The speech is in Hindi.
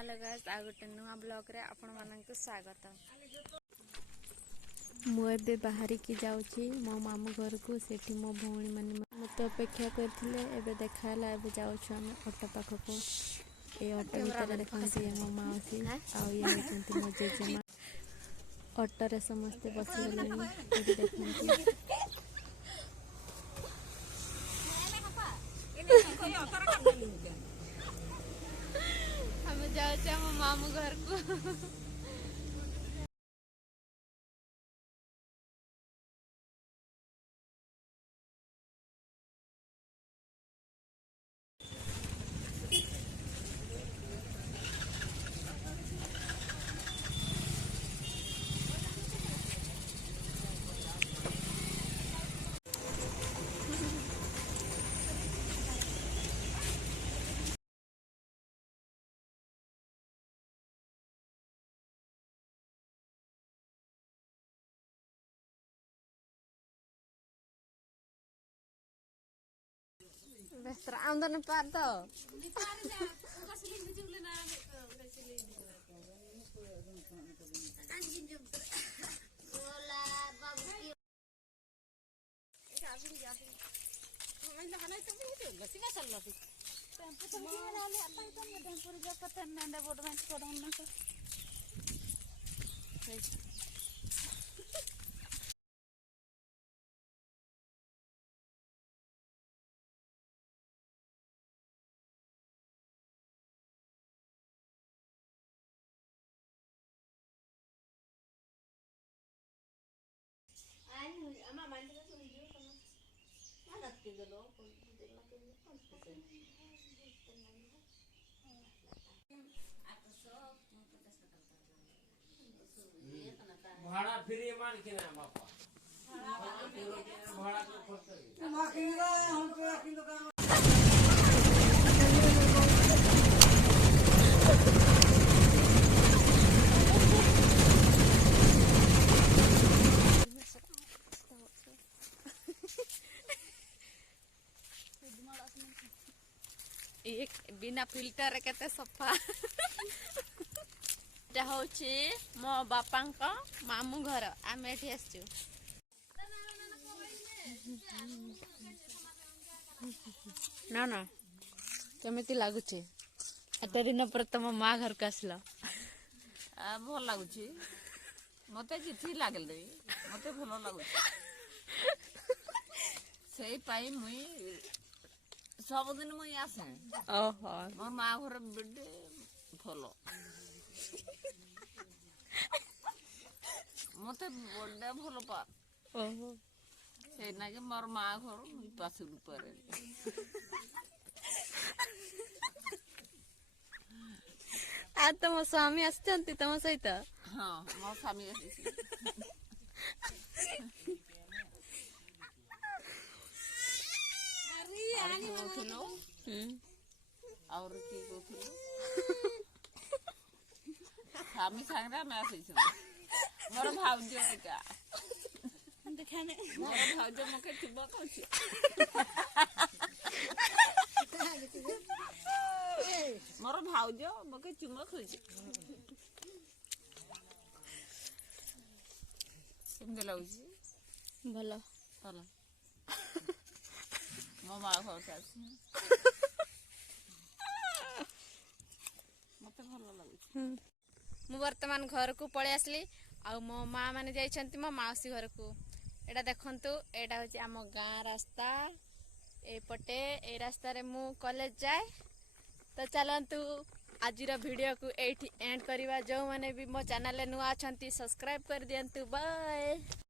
हेलो गाइस आ गोटे नुआ ब्लॉग रे आपण मानक स्वागत। मुझे बाहर की जाऊँगी मो मामू घर को सेठी मो भौणी मैंने मत अपेक्षा करथिले एबे देखाला एबे जाउछु हम ऑटो पाखको। ए ऑटो भीतर देखंती मो माउसी आ ये होचंती मो जेजेमा। ऑटो रे समस्त बसी गलेनी एबे देखंती हम जाउछु हम मामू घर को। बेस्तर आमदन पार तो भाड़ा फ्री मान के ना बापा भाड़ा को खर्च एक बिना फिल्टर केते सफा होची मो बापा मामू घर आम एठी आसचु ना ना केमिति लागुची एते दिन पर तम माँ घर को आसला भल लगुच मत कि लगे मत भल लगुच से मुई सबदिन मुई आसे ओहो मोर माँ घर बेडे भल मत बड़े भल पा ओहो से ना कि मोर माँ घर मुई पासुल पर आ तुम स्वामी आसचंती तुम सहित हाँ मो स्वामी और की स्वामी सांगे आम आस मोर भाउज का मोर भाउज मके चुबा कौची मोर भाउज मके चुमा खोजी केमती लगुच भल भल मो माँ घर मत भल लगुच मु वर्तमान घर को पड़े आसली आ मो माँ माने जाइछंती मो माउसी घर को। एटा देखंतु एटा होची आम गाँ रास्ता एपटे ए रास्ता रे मु कॉलेज जाए। तो चलंतु आजिर वीडियो को एठी एंड करवा। जो माने भी मो चैनल नुआ अछंती सब्सक्राइब कर दियंतु। बाय।